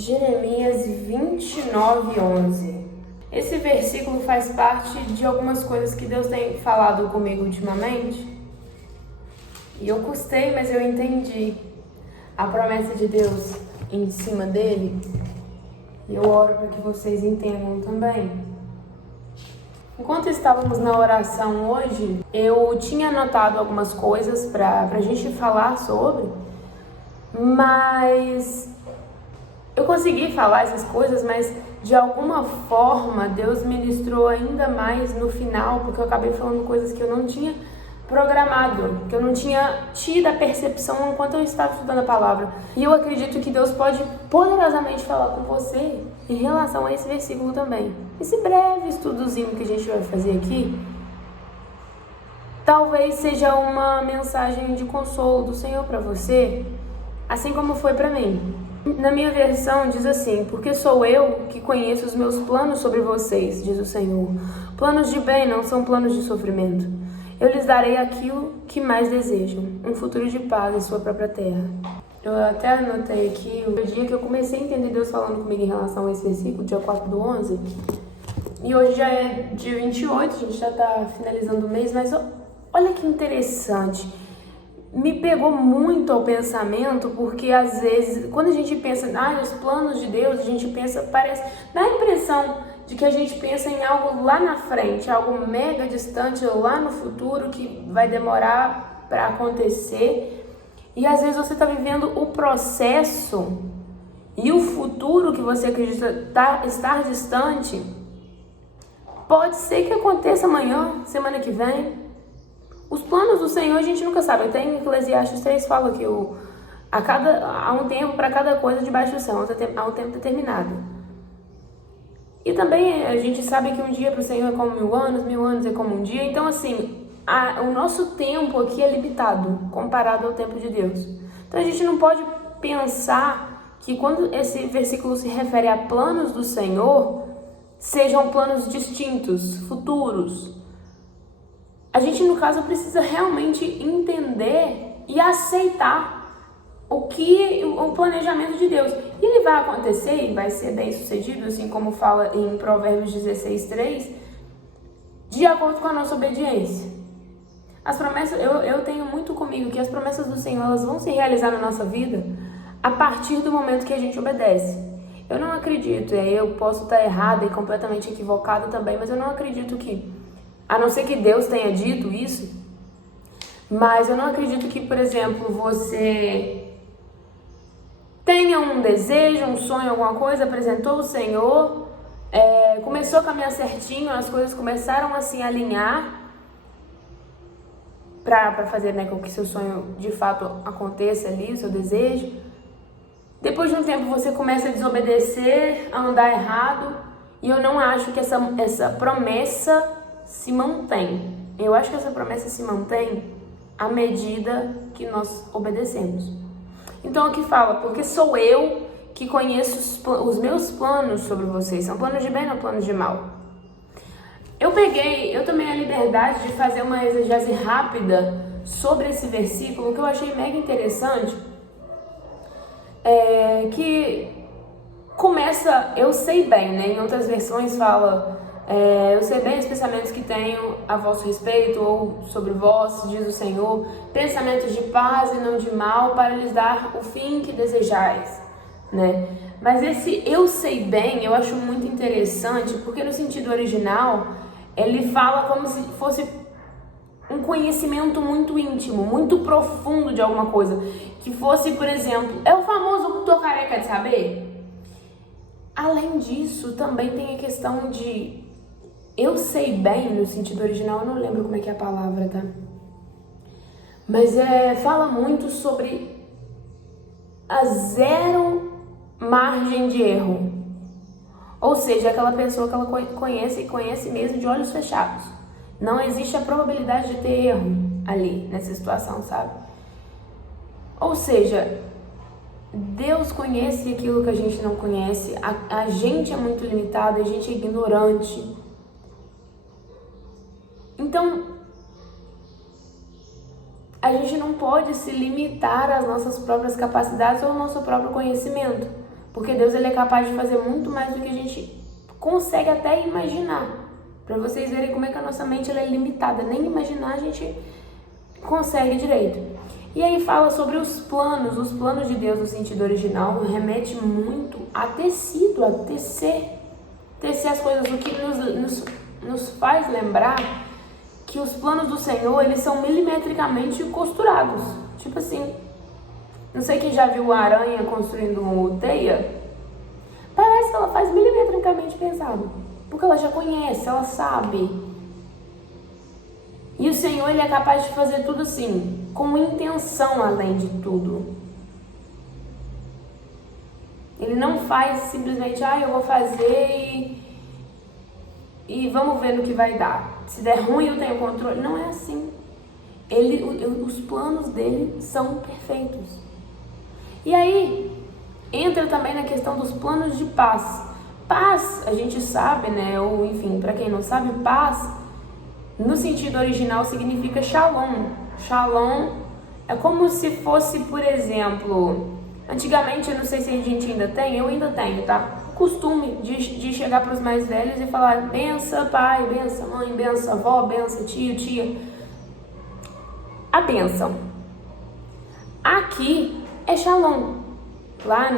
Jeremias 29:11. Esse versículo faz parte de algumas coisas que Deus tem falado comigo ultimamente. E eu custei, mas eu entendi a promessa de Deus em cima dele. E eu oro para que vocês entendam também. Enquanto estávamos na oração hoje, eu tinha anotado algumas coisas para a gente falar sobre, mas eu consegui falar essas coisas, mas de alguma forma Deus ministrou ainda mais no final, porque eu acabei falando coisas que eu não tinha programado, que eu não tinha tido a percepção enquanto eu estava estudando a palavra. E eu acredito que Deus pode poderosamente falar com você em relação a esse versículo também. Esse breve estudozinho que a gente vai fazer aqui, talvez seja uma mensagem de consolo do Senhor para você, assim como foi para mim. Na minha versão diz assim: porque sou eu que conheço os meus planos sobre vocês, diz o Senhor. Planos de bem, não são planos de sofrimento. Eu lhes darei aquilo que mais desejam, um futuro de paz em sua própria terra. Eu até anotei aqui o dia que eu comecei a entender Deus falando comigo em relação a esse versículo, dia 4/11. E hoje já é dia 28, a gente já está finalizando o mês, mas olha que interessante. Me pegou muito ao pensamento, porque às vezes, quando a gente pensa os planos de Deus, a gente pensa, dá a impressão de que a gente pensa em algo lá na frente, algo mega distante, lá no futuro, que vai demorar para acontecer. E às vezes você está vivendo o processo e o futuro que você acredita estar distante, pode ser que aconteça amanhã, semana que vem. Os planos do Senhor a gente nunca sabe. Até em Eclesiastes 3 fala que há um tempo para cada coisa debaixo do céu, há um tempo determinado. E também a gente sabe que um dia para o Senhor é como 1000 anos é como um dia. Então assim, o nosso tempo aqui é limitado comparado ao tempo de Deus. Então a gente não pode pensar que quando esse versículo se refere a planos do Senhor, sejam planos distintos, futuros. A gente, no caso, precisa realmente entender e aceitar o planejamento de Deus. E ele vai acontecer e vai ser bem sucedido, assim como fala em Provérbios 16:3, de acordo com a nossa obediência. As promessas, eu tenho muito comigo que as promessas do Senhor, elas vão se realizar na nossa vida a partir do momento que a gente obedece. Eu não acredito, eu posso estar errada e completamente equivocada também, mas eu não acredito que, a não ser que Deus tenha dito isso, mas eu não acredito que, por exemplo, você tenha um desejo, um sonho, alguma coisa, apresentou o Senhor, começou a caminhar certinho, as coisas começaram a se alinhar para fazer com que seu sonho de fato aconteça ali, o seu desejo. Depois de um tempo você começa a desobedecer, a andar errado, e eu não acho que essa promessa se mantém. Eu acho que essa promessa se mantém à medida que nós obedecemos. Então aqui fala: porque sou eu que conheço os meus planos sobre vocês. São planos de bem, não planos de mal. Eu tomei a liberdade de fazer uma exegese rápida sobre esse versículo, que eu achei mega interessante, que começa: eu sei bem, em outras versões fala: eu sei bem os pensamentos que tenho a vosso respeito, ou sobre vós, diz o Senhor, pensamentos de paz e não de mal, para lhes dar o fim que desejais, Mas esse eu sei bem, eu acho muito interessante, porque no sentido original, ele fala como se fosse um conhecimento muito íntimo, muito profundo de alguma coisa, que fosse, por exemplo, é o famoso tô careca de saber. Além disso, também tem a questão de eu sei bem, no sentido original, eu não lembro como é que é a palavra, tá? Mas fala muito sobre a zero margem de erro. Ou seja, aquela pessoa que ela conhece mesmo de olhos fechados. Não existe a probabilidade de ter erro ali, nessa situação, sabe? Ou seja, Deus conhece aquilo que a gente não conhece. A gente é muito limitado, a gente é ignorante. Então, a gente não pode se limitar às nossas próprias capacidades ou ao nosso próprio conhecimento, Porque Deus ele é capaz de fazer muito mais do que a gente consegue até imaginar. Para vocês verem como é que a nossa mente ela é limitada. Nem imaginar a gente consegue direito. E aí fala sobre os planos de Deus no sentido original, remete muito a tecido, a tecer as coisas, o que nos faz lembrar que os planos do Senhor, eles são milimetricamente costurados. Tipo assim, não sei quem já viu a aranha construindo uma teia, parece que ela faz milimetricamente pensado, porque ela já conhece, ela sabe. E o Senhor, ele é capaz de fazer tudo assim, com intenção além de tudo. Ele não faz simplesmente, eu vou fazer e vamos ver no que vai dar. Se der ruim, eu tenho controle. Não é assim. Os planos dele são perfeitos. E aí, entra também na questão dos planos de paz. Paz, a gente sabe, né? Ou enfim, para quem não sabe, paz, no sentido original, significa shalom. Shalom é como se fosse, por exemplo, antigamente, eu não sei se a gente ainda tem, eu ainda tenho, tá? Costume de chegar para os mais velhos e falar benção pai, benção mãe, benção avó, benção tio, tia. A benção. Aqui é shalom. Lá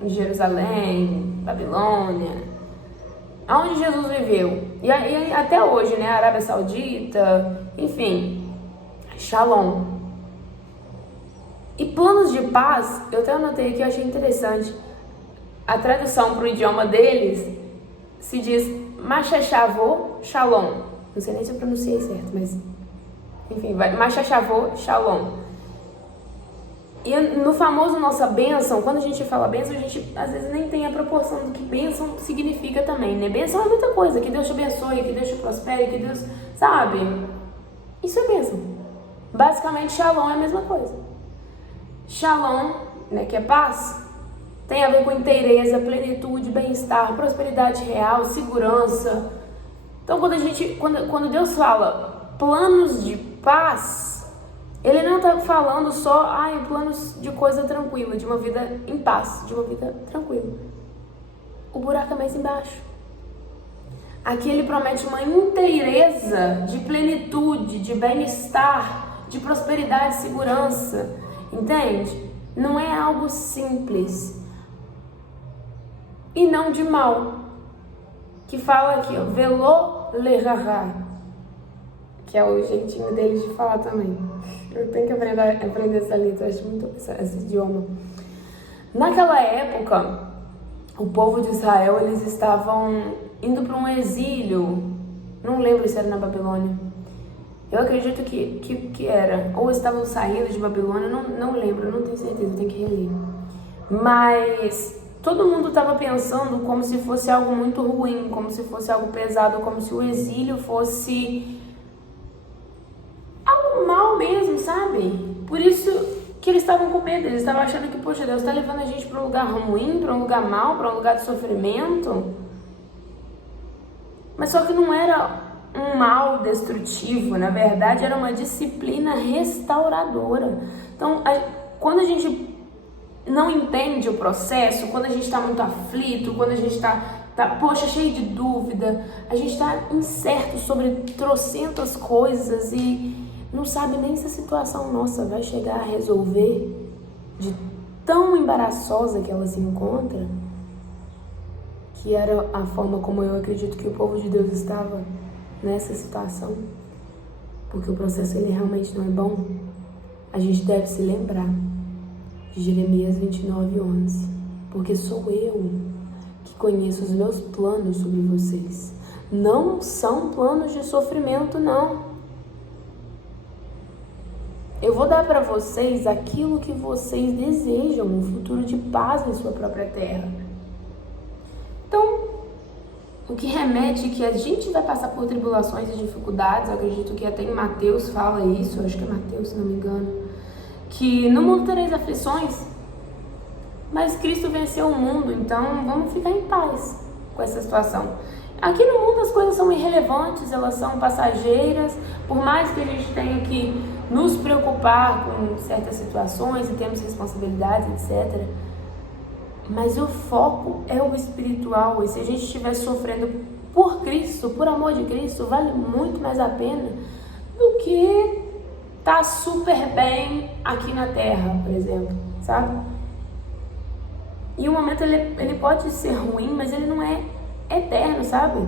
em Jerusalém, Babilônia, aonde Jesus viveu. E até hoje, né? Arábia Saudita, enfim, shalom. E planos de paz, eu até anotei aqui, eu achei interessante. A tradução para o idioma deles se diz Machachavô Shalom. Não sei nem se eu pronunciei certo, mas enfim, vai Machachavô Shalom. E no famoso nossa bênção, quando a gente fala bênção, a gente às vezes nem tem a proporção do que bênção significa também, né? Bênção é muita coisa, que Deus te abençoe, que Deus te prospere, que Deus, sabe? Isso é bênção. Basicamente, Shalom é a mesma coisa. Shalom, né, que é paz, tem a ver com inteireza, plenitude, bem-estar, prosperidade real, segurança. Então, quando Deus fala planos de paz, Ele não está falando só planos de coisa tranquila, de uma vida em paz, de uma vida tranquila. O buraco é mais embaixo. Aqui Ele promete uma inteireza de plenitude, de bem-estar, de prosperidade, segurança. Entende? Não é algo simples. E não de mal, que fala aqui, ó, velô lerará, que é o jeitinho deles de falar também. Eu tenho que aprender essa letra, eu acho muito esse idioma. Naquela época, o povo de Israel, eles estavam indo para um exílio, não lembro se era na Babilônia, eu acredito que era, ou estavam saindo de Babilônia, não lembro, não tenho certeza, tenho que reler. Mas todo mundo estava pensando como se fosse algo muito ruim, como se fosse algo pesado, como se o exílio fosse algo mal mesmo, sabe? Por isso que eles estavam com medo, eles estavam achando que, poxa, Deus está levando a gente para um lugar ruim, para um lugar mal, para um lugar de sofrimento. Mas só que não era um mal destrutivo, na verdade era uma disciplina restauradora. Então, quando a gente não entende o processo, quando a gente está muito aflito, quando a gente está cheio de dúvida, a gente está incerto sobre trocentas coisas e não sabe nem se a situação nossa vai chegar a resolver, de tão embaraçosa que ela se encontra, que era a forma como eu acredito que o povo de Deus estava nessa situação, porque o processo ele realmente não é bom. A gente deve se lembrar de Jeremias 29:11, porque sou eu que conheço os meus planos sobre vocês. Não são planos de sofrimento, não. Eu vou dar para vocês aquilo que vocês desejam, um futuro de paz em sua própria terra. Então, o que remete que a gente vai passar por tribulações e dificuldades, eu acredito que até em Mateus fala isso, acho que é Mateus, se não me engano, que no mundo tereis aflições, mas Cristo venceu o mundo, então vamos ficar em paz com essa situação. Aqui no mundo as coisas são irrelevantes, elas são passageiras, por mais que a gente tenha que nos preocupar com certas situações e temos responsabilidades, etc. Mas o foco é o espiritual. E se a gente estiver sofrendo por Cristo, por amor de Cristo, vale muito mais a pena do que tá super bem aqui na Terra, por exemplo, sabe? E o momento ele pode ser ruim, mas ele não é eterno, sabe?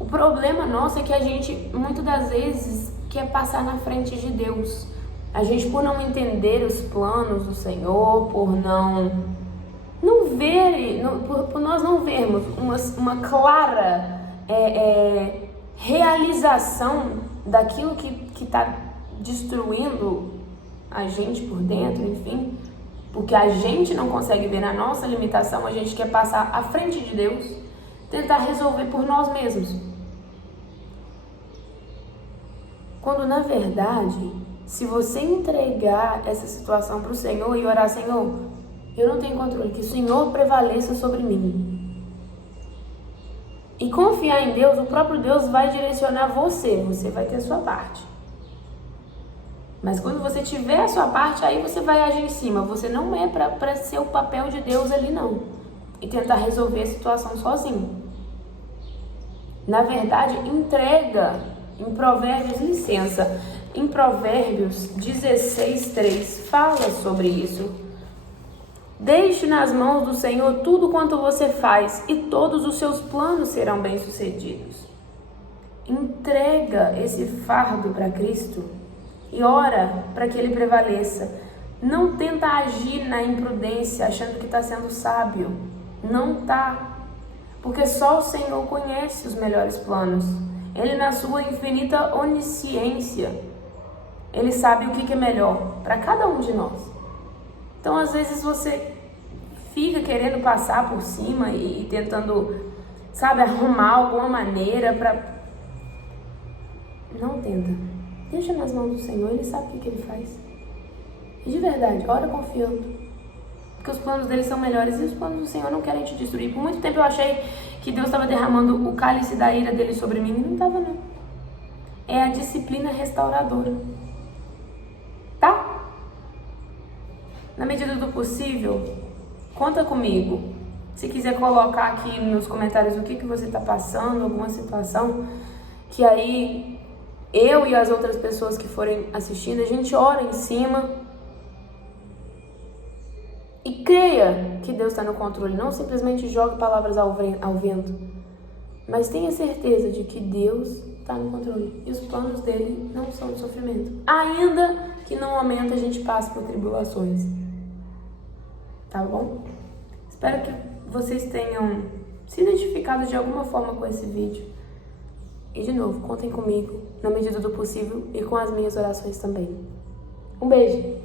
O problema nosso é que a gente, muitas das vezes, quer passar na frente de Deus. A gente, por não entender os planos do Senhor, por não ver, por nós não vermos uma clara realização daquilo que está destruindo a gente por dentro, enfim, porque a gente não consegue ver na nossa limitação, a gente quer passar à frente de Deus, tentar resolver por nós mesmos. Quando na verdade, se você entregar essa situação para o Senhor e orar, Senhor, eu não tenho controle, que o Senhor prevaleça sobre mim. E confiar em Deus, o próprio Deus vai direcionar você vai ter a sua parte. Mas quando você tiver a sua parte, aí você vai agir em cima. Você não é para ser o papel de Deus ali, não. E tentar resolver a situação sozinho. Na verdade, entrega. Em Provérbios, licença, em Provérbios 16:3 fala sobre isso. Deixe nas mãos do Senhor tudo quanto você faz e todos os seus planos serão bem-sucedidos. Entrega esse fardo para Cristo e ora para que ele prevaleça. Não tenta agir na imprudência achando que está sendo sábio. Não está. Porque só o Senhor conhece os melhores planos. Ele, na sua infinita onisciência, ele sabe o que é melhor para cada um de nós. Então, às vezes, você fica querendo passar por cima e tentando, sabe, arrumar alguma maneira para... Não tenta. Deixa nas mãos do Senhor, ele sabe o que ele faz. E de verdade, ora confiando. Porque os planos dele são melhores e os planos do Senhor não querem te destruir. Por muito tempo eu achei que Deus estava derramando o cálice da ira dele sobre mim. E não estava, não. É a disciplina restauradora. Tá? Na medida do possível, conta comigo. Se quiser colocar aqui nos comentários o que você está passando, alguma situação, que aí eu e as outras pessoas que forem assistindo, a gente ora em cima. E creia que Deus está no controle. Não simplesmente jogue palavras ao vento. Mas tenha certeza de que Deus está no controle. E os planos dele não são de sofrimento. Ainda que no momento a gente passe por tribulações. Tá bom? Espero que vocês tenham se identificado de alguma forma com esse vídeo. E de novo, contem comigo, na medida do possível, e com as minhas orações também. Um beijo!